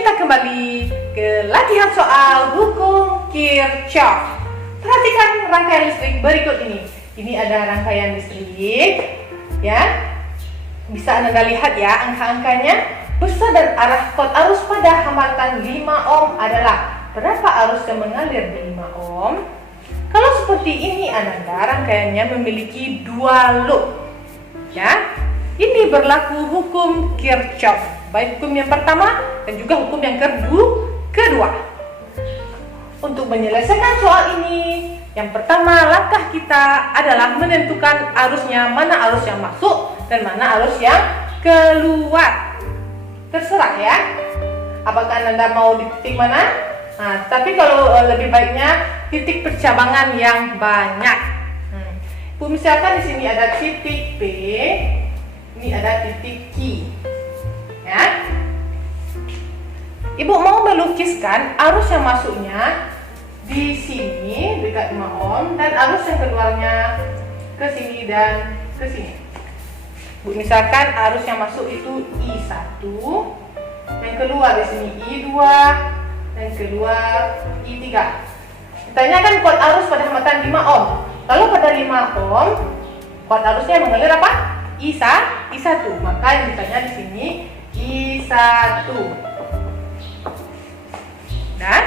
kita kembali ke latihan soal hukum Kirchhoff. Perhatikan rangkaian listrik berikut ini. Ini ada rangkaian listrik, ya. Bisa Anda lihat ya angka-angkanya. Besar dan arah kot arus pada hambatan 5 ohm adalah berapa arus yang mengalir di 5 ohm? Kalau seperti ini Ananda, rangkaiannya memiliki 2 loop. Ya. Ini berlaku hukum Kirchhoff, baik hukum yang pertama dan juga hukum yang kedua. Untuk menyelesaikan soal ini, yang pertama langkah kita adalah menentukan arusnya, mana arus yang masuk dan mana arus yang keluar. Terserah ya, apakah Anda mau di titik mana? Nah, tapi kalau lebih baiknya titik percabangan yang banyak. Bu, misalkan di sini ada titik P, ini ada titik Q, ya. Ibu mau melukiskan arus yang masuknya di sini dekat 5 ohm dan arus yang keluarnya ke sini dan ke sini. Bu, misalkan arus yang masuk itu I1, yang keluar di sini I2, dan keluar I3. Ditanyakan kuat arus pada hambatan 5 ohm. Kalau pada 5 ohm, kuat arusnya mengalir apa? I1, maka yang ditanya di sini I1. Dan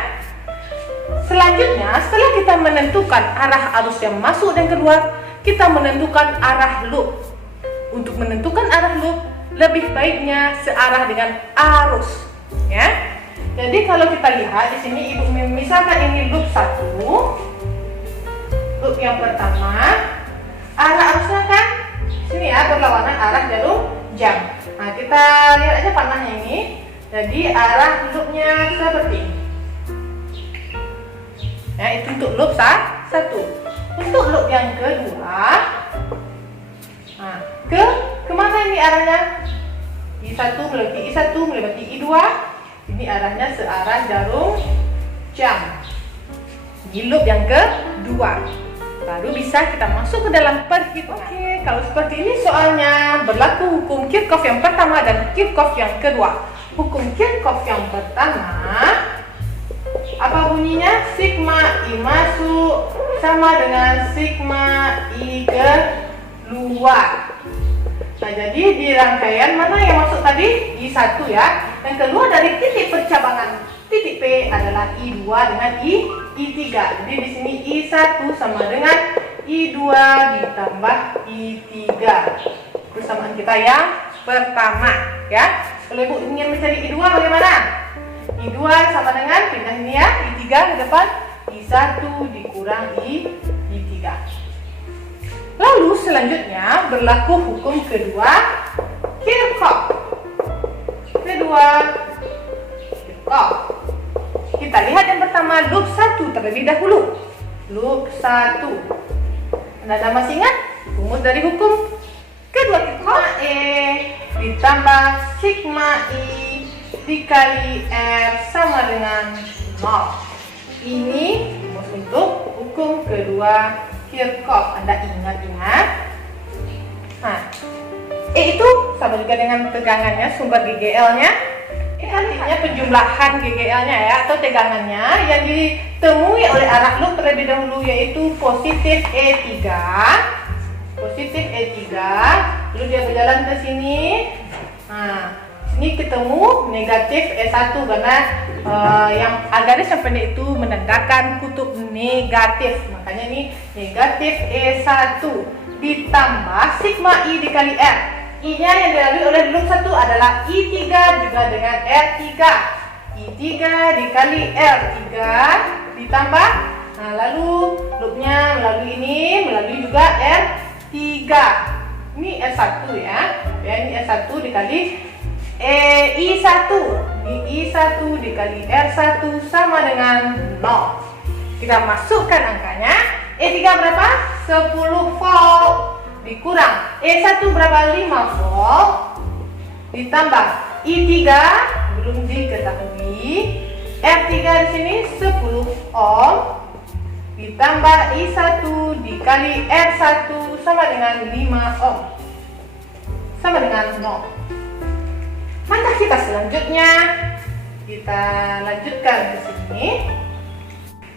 selanjutnya, setelah kita menentukan arah arus yang masuk dan keluar, kita menentukan arah loop. Untuk menentukan arah loop, lebih baiknya searah dengan arus, ya. Jadi kalau kita lihat di sini, Ibu misalkan ini loop 1, loop yang pertama, arah arusnya kan sini ya, berlawanan arah jarum jam. Nah, kita lihat aja panahnya ini. Jadi arah loopnya seperti ini. Ya, itu untuk loop 1. Untuk loop yang kedua, nah, kemana ini arahnya? I1 melewati I2. Ini arahnya searah jarum jam. Di loop yang kedua. Baru bisa kita masuk ke dalam perhitungan. Oke, kalau seperti ini soalnya berlaku hukum Kirchhoff yang pertama dan Kirchhoff yang kedua. Hukum Kirchhoff yang pertama, apa bunyinya? Sigma I masuk sama dengan sigma I keluar. Nah, jadi di rangkaian mana yang masuk tadi? I1 ya. Yang keluar dari titik percabangan titik P adalah I2 dengan I3. Jadi di sini I1 sama dengan I2 ditambah I3. Persamaan kita yang pertama ya. Kalau Ibu ingin mencari I2 bagaimana? I2 sama dengan pindah ini ya, I3 ke depan, I1 dikurang I3. Lalu selanjutnya berlaku hukum kedua Kirchhoff. Kita lihat yang pertama loop 1 terlebih dahulu. Loop 1. Anda masih ingat? Rumus dari hukum kedua Kirchhoff, E ditambah sigma I dikali R sama dengan 0. Ini rumus untuk hukum kedua Kirchhoff. Anda ingat-ingat. Nah, E itu sama juga dengan tegangannya, sumber GGL-nya. Artinya penjumlahan GGL-nya ya, atau tegangannya yang ditemui oleh arah loop terlebih dahulu, yaitu positif E3. Lalu dia berjalan ke sini. Nah, sini ketemu negatif E1 karena yang garis yang pendek itu menandakan kutub negatif. Makanya ini negatif E1 ditambah sigma I dikali R. I-nya yang dilalui oleh loop 1 adalah I3 juga dengan R3. I3 dikali R3 ditambah, nah lalu loopnya melalui juga R3. Ini R1 ya. Ini R1 dikali I1. Ini I1 dikali R1 sama dengan 0. Kita masukkan angkanya. E3 berapa? 10 volt. Dikurang E1 berapa? 5 volt. Ditambah I3 belum diketahui. R3 di sini 10 ohm. Ditambah I1 dikali R1 sama dengan 5 ohm. Sama dengan 0. Maka kita selanjutnya Kita lanjutkan ke sini.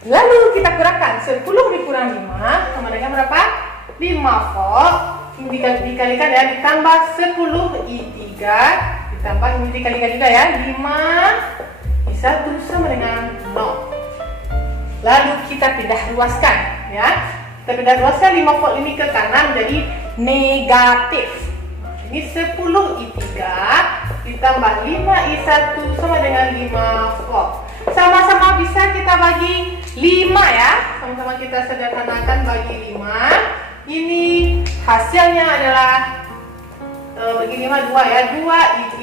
Lalu kita kurangkan 10 dikurang 5 sama dengan berapa? 5 volt. Dikalikan ya, ditambah 10 I3 ditambah ini dikalikan juga ya, 5 I1 sama dengan 0. Lalu kita pindah luaskan ya. Kita pindah luaskan 5 volt ini ke kanan jadi negatif. Ini 10 I3 ditambah 5 I1 sama dengan 5 volt. Sama-sama bisa kita bagi 5 ya. Sama-sama kita sederhanakan bagi 5. Ini hasilnya adalah bagi 5 2 ya. 2 I3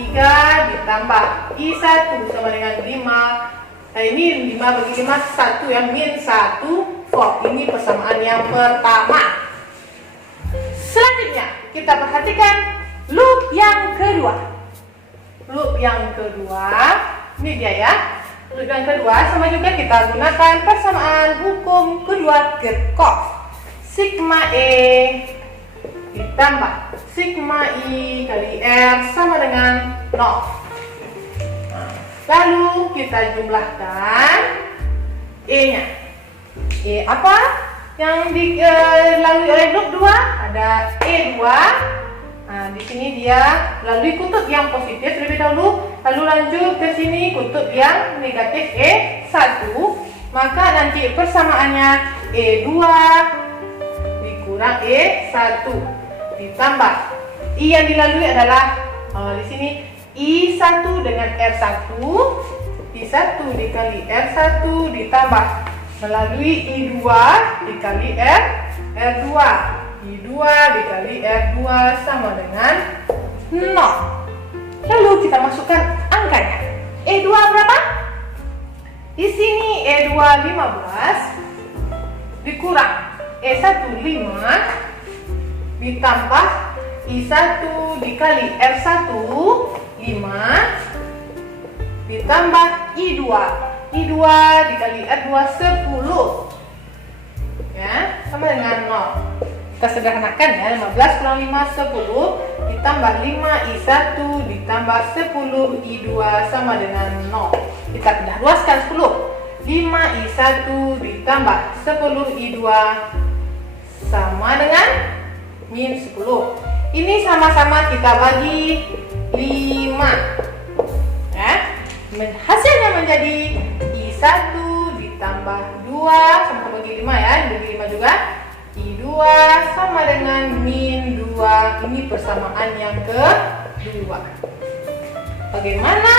ditambah I1 sama dengan 5. Nah ini 5 bagi 5 1 ya, min 1 volt. Ini persamaan yang pertama. Selanjutnya kita perhatikan loop yang kedua. Loop yang kedua, ini dia ya. Loop yang kedua sama juga kita gunakan persamaan hukum kedua Kirchhoff. Sigma E ditambah sigma I kali R sama dengan 0. Lalu kita jumlahkan E-nya. E apa? Yang dilalui oleh loop 2 ada E2. Nah, di sini dia lalui kutub yang positif terlebih dahulu, lalu lanjut ke sini kutub yang negatif E1. Maka nanti persamaannya E2 dikurang E1 ditambah I yang dilalui adalah di sini I1 dengan R1. I1 dikali R1 ditambah melalui I2 dikali R2. I2 dikali R2 sama dengan 0. Lalu kita masukkan angkanya. E2 berapa? Di sini E2 15 dikurang E1 5 ditambah I1 dikali R1 5 ditambah I2. I2 dikali R2 10 ya, sama dengan 0. Kita sederhanakan ya, 15 kurang 5 10 ditambah 5 I1 ditambah 10 I2 sama dengan 0. Kita pindah luaskan 10. 5 I1 ditambah 10 I2 sama dengan min 10. Ini sama-sama kita bagi 5 ya. Hasilnya menjadi I1 ditambah 2 sama bagi 5 ya, bagi 5 juga. I2 sama dengan min 2. Ini persamaan yang kedua. Bagaimana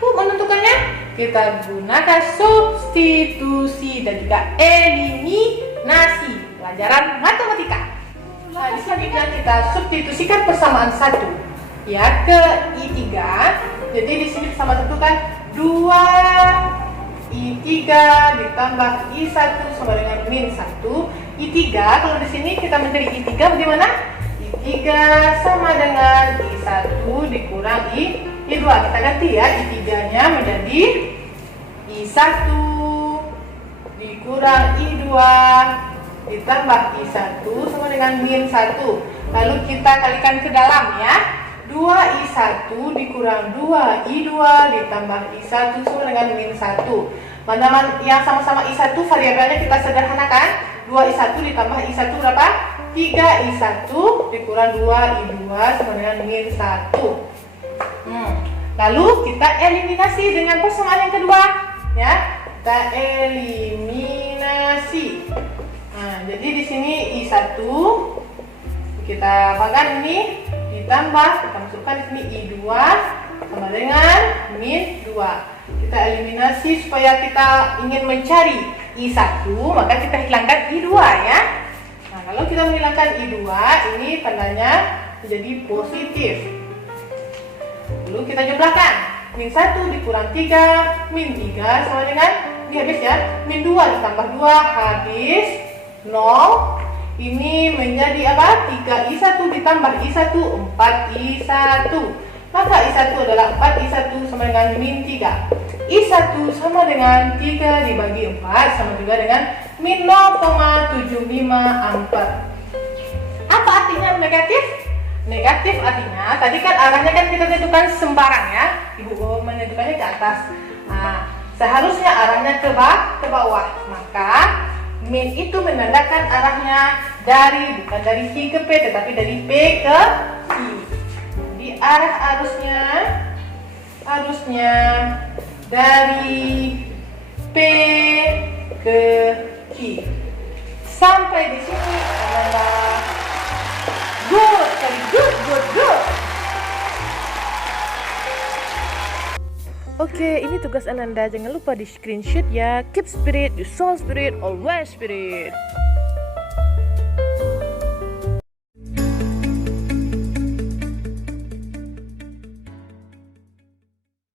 menentukannya? Kita gunakan substitusi dan juga eliminasi. Pelajaran matematika. Nah, selanjutnya kita substitusikan persamaan 1 ya ke I3. Jadi di sini bersama tentukan 2 I3 ditambah I1 sama dengan min 1. I3 kalau di sini kita mencari I3 bagaimana? I3 sama dengan I1 dikurang I2. Kita ganti ya, I3-nya menjadi I1 dikurang I2 ditambah I1 sama dengan min 1. Lalu kita kalikan ke dalam ya. 2I1 dikurang 2I2 ditambah I1 sama dengan min 1. Mana yang sama-sama I1 variabelnya kita sederhanakan. 2I1 ditambah I1 berapa? 3I1 dikurang 2I2 sama dengan min 1. Lalu kita eliminasi dengan persamaan yang kedua ya. Kita eliminasi. Nah, jadi di sini I1 kita bagi ini ditambah, kita masukkan di sini I2 sama dengan min 2. Kita eliminasi supaya kita ingin mencari I1, maka kita hilangkan I2 ya. Nah, kalau kita menghilangkan I2, ini tandanya menjadi positif. Lalu kita jumlahkan. Min 1 dikurang 3, min 3 sama dengan, ini habis ya, min 2 ditambah 2 habis 0. Ini menjadi apa? 3I1 ditambah I1 4I1. Maka I1 adalah 4I1 sama dengan min 3. I1 sama dengan 3 dibagi 4 sama juga dengan min 0,75 ampere. Apa artinya negatif? Negatif artinya tadi kan arahnya kan kita tentukan sembarang ya. Ibu menentukannya ke atas. seharusnya arahnya ke bawah. Maka min itu menandakan arahnya bukan dari Q ke P, tetapi dari P ke Q. Jadi arah arusnya dari P ke Q. Sampai di sini adalah good. Oke, ini tugas Ananda. Jangan lupa di screenshot ya. Keep spirit, you soul spirit, always spirit.